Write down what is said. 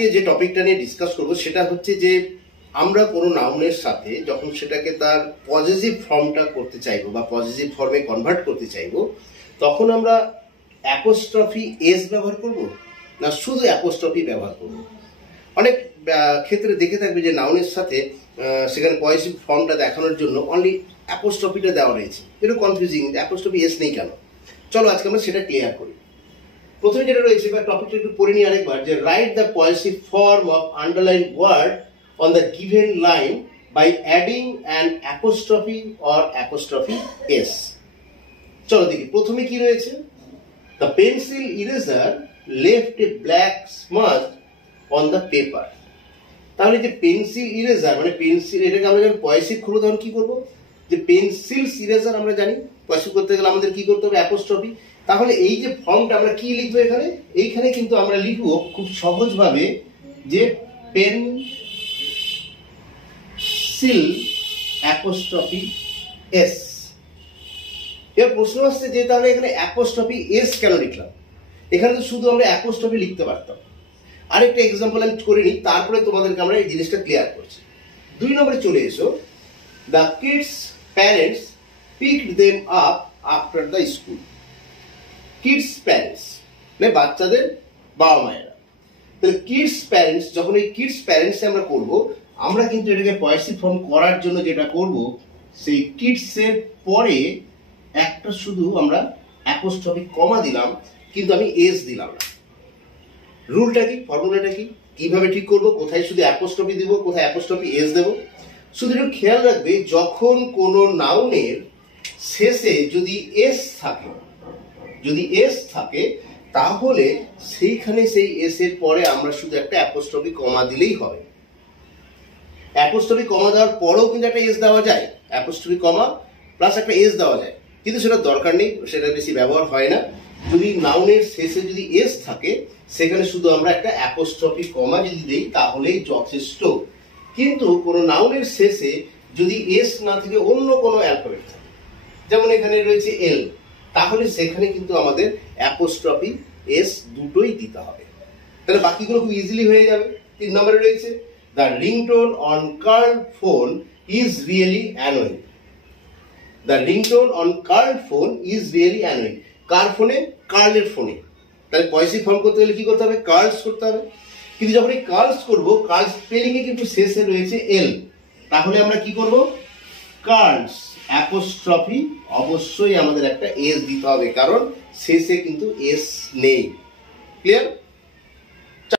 আজকে যে টপিকটা নিয়ে ডিসকাস করব সেটা হচ্ছে যে আমরা কোনো নাউনের সাথে যখন সেটাকে তার পজিটিভ ফর্মটা করতে চাইবো বা পজিটিভ ফর্মে কনভার্ট করতে চাইবো, তখন আমরা অ্যাপোস্ট্রফি এস ব্যবহার করব না শুধু অ্যাপোস্ট্রফি ব্যবহার করব। অনেক ক্ষেত্রে দেখে থাকবে যে নাউনের সাথে সেখানে পজিটিভ ফর্মটা দেখানোর জন্য অনলি অ্যাপোস্ট্রফিটা দেওয়া রয়েছে, একটু কনফিউজিং, অ্যাপোস্ট্রফি এস নেই কেন। চলো আজকে আমরা সেটা ক্লিয়ার করি। প্রথমে যেটা রয়েছে বা টপিকটা একটু পড়ে নিই আরেকবার, যে write the positive form of underline word on the given line by adding an apostrophe or apostrophe s. চলো দেখি প্রথমে কি রয়েছে, the pencil eraser left a black smudge on the paper. তাহলে যে পেন্সিল ইরেজার মানে পেন্সিল, এটাকে আমরা যখন পজিটিভ করবো তখন কি করবো, যে পেন্সিলস ইরেজার আমরা জানি পজিটিভ করতে গেলে আমাদের কি করতে হবে, অ্যাপোস্ট্রফি। তাহলে এই যে ফর্মটা আমরা কি লিখবো এখানে, এইখানে কিন্তু আমরা লিখবো খুব সহজভাবে যে পেন্সিল অ্যাপোস্ট্রফি এস। এবার প্রশ্ন আসছে যে তাহলে এখানে অ্যাপোস্ট্রফি এস কেন লিখলাম, এখানে তো শুধু আমরা অ্যাপোস্ট্রফি লিখতে পারতাম। আরেকটা এক্সাম্পল আমি করে নিই, তারপরে তোমাদেরকে আমরা এই জিনিসটা ক্লিয়ার করছি। 2 নম্বরে চলে এসো, the kids parents picked them up after the school. Kids parents মানে বাচ্চাদের বাবা মায়েরা। তাহলে কিডস প্যারেন্টস, যখন এই কিডস প্যারেন্টস আমরা করব, আমরা কিন্তু এটাকে পজিটিভ ফর্ম করার জন্য যেটা করব, সেই কিডস এর পরে একটা শুধু আমরা অ্যাপোস্ট্রফি কমা দিলাম, কিন্তু আমি এস দিলাম না। রুলটা কি, ফর্মুলাটা কি, কিভাবে ঠিক করব, কোথায় শুধু অ্যাপোস্ট্রফি দিব, কোথায় অ্যাপোস্ট্রফি এস দেব। শুধু একটু খেয়াল রাখবে, যখন কোনো নাউনের শেষে যদি এস থাকে, যদি এস থাকে তাহলে সেইখানে সেই এস এর পরে আমরা শুধু একটা অ্যাপোস্ট্রফি কমা দিলেই হবে। অ্যাপোস্ট্রফি কমা দেওয়ার পরেও কিন্তু একটা এস দেওয়া যায়, অ্যাপোস্ট্রফি কমা প্লাস একটা এস দেওয়া যায়, কিন্তু সেটা দরকার নেই, সেটা বেশি ব্যবহার হয় না। যদি নাউনের শেষে যদি এস থাকে সেখানে শুধু আমরা একটা অ্যাপোস্ট্রফি কমা যদি দেই তাহলেই যথেষ্ট। কিন্তু কোনো নাউনের শেষে যদি এস না থেকে অন্য কোনো অ্যালফাবেট থাকে, যেমন এখানে রয়েছে এল, তাহলে সেখানে কিন্তু আমাদের অ্যাপোস্ট্রফি এস দুটোই দিতে হবে। তাহলে বাকিগুলো খুব ইজিলি হয়ে যাবে। 3 নম্বরে রয়েছে, the ringtone on card phone is really annoying. The ringtone on card phone is really annoying. কার ফোনে, কার্লের ফোনে। তাহলে পজিটিভ ফর্ম করতে গেলে কি করতে হবে, কার্লস করতে হবে। কিন্তু যখন এই কার্লস করবো, কার্ল স্পেলিং এ কিন্তু শেষে রয়েছে এল, তাহলে আমরা কি করব, কার্লস অ্যাপোস্ট্রফি অবশ্যই আমাদের একটা এস দিতে হবে, কারণ শেষে কিন্তু এস নেই। ক্লিয়ার?